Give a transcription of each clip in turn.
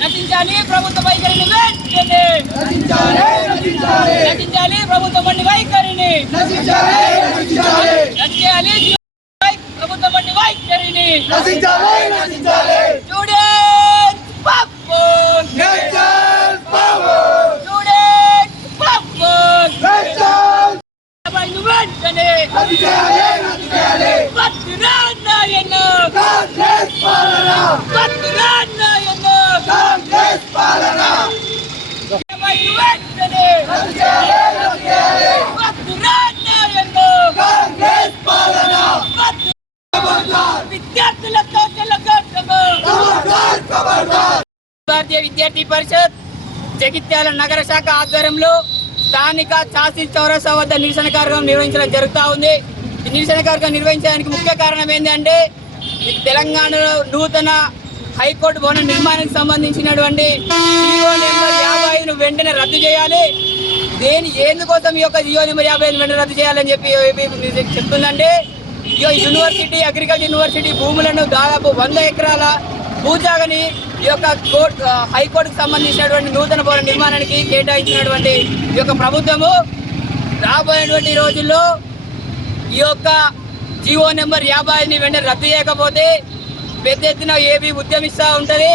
నటించాలి ప్రభుత్వ వైఖరిని వెంటనే నటించాలి ప్రభుత్వ బండి వైఖరిని. నటించాలి ప్రభుత్వ బండి వైఖరిని. స్టూడెంట్ పాపం స్టూడెంట్ పాపం బండి వెంటనే భారతీయ విద్యార్థి పరిషత్ జగిత్యాల నగర శాఖ ఆధ్వర్యంలో స్థానిక తహసీల్ చౌరసా వద్ద నిరసన కార్యక్రమం నిర్వహించడం జరుగుతూ ఉంది. నిరసన కార్యక్రమం నిర్వహించడానికి ముఖ్య కారణం ఏంటంటే తెలంగాణలో నూతన హైకోర్టు భవన నిర్మాణానికి సంబంధించినటువంటి జియో నెంబర్ యాభై ఐదును వెంటనే రద్దు చేయాలి. దేని ఎందుకోసం ఈ యొక్క జియో నెంబర్ యాభై ఐదు వెంటనే రద్దు చేయాలని చెప్పి చెప్తుందంటే ఈ యూనివర్సిటీ అగ్రికల్చర్ యూనివర్సిటీ భూములను దాదాపు వంద ఎకరాల భూజాగని ఈ యొక్క కోర్టు హైకోర్టుకు సంబంధించినటువంటి నూతన భవన నిర్మాణానికి కేటాయించినటువంటి ఈ యొక్క ప్రభుత్వము రాబోయేటువంటి రోజుల్లో ఈ యొక్క జియో నెంబర్ యాభై ఐదుని వెంటనే రద్దు చేయకపోతే పెద్ద ఎత్తున ఏబీ ఉద్యమిస్తూ ఉంటుంది.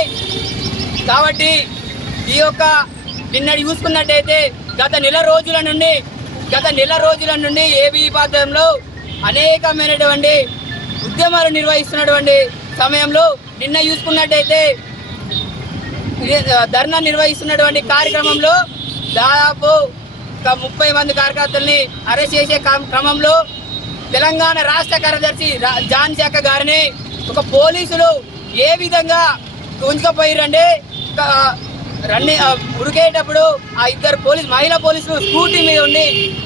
కాబట్టి ఈ యొక్క నిన్న చూసుకున్నట్టయితే గత నెల రోజుల నుండి గత నెల రోజుల నుండి ఏబీ పాత్రంలో అనేకమైనటువంటి ఉద్యమాలు నిర్వహిస్తున్నటువంటి సమయంలో నిన్న చూసుకున్నట్టయితే ధర్నా నిర్వహిస్తున్నటువంటి కార్యక్రమంలో దాదాపు ఒక ముప్పై మంది కార్యకర్తల్ని అరెస్ట్ చేసే క్రమంలో తెలంగాణ రాష్ట్ర కార్యదర్శి జాన్ శాఖ గారిని ఒక పోలీసులు ఏ విధంగా ఉంచుకపోయారంటే రన్ని ఉరికేటప్పుడు ఆ ఇద్దరు పోలీస్ మహిళా పోలీసులు స్కూటీ మీద ఉండి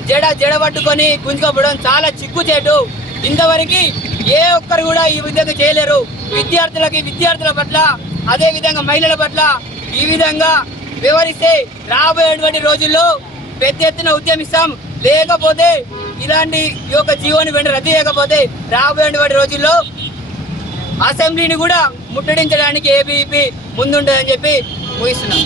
జడ జడ పట్టుకొని గుంజుకోవడం చాలా చిక్కుచేటు. ఇంతవరకు ఏ ఒక్కరు కూడా ఈ విధంగా చేయలేరు. విద్యార్థులకి విద్యార్థుల పట్ల అదే విధంగా మహిళల పట్ల ఈ విధంగా వివరిస్తే రాబోయేటువంటి రోజుల్లో పెద్ద ఎత్తున ఉద్యమిస్తాం. లేకపోతే ఇలాంటి ఈ యొక్క జీవోని వెంట రద్దు చేయకపోతే రాబోయేటువంటి రోజుల్లో అసెంబ్లీని కూడా ముట్టడించడానికి ఏబీపీ ముందుంటుందని చెప్పి ఊహిస్తున్నాం.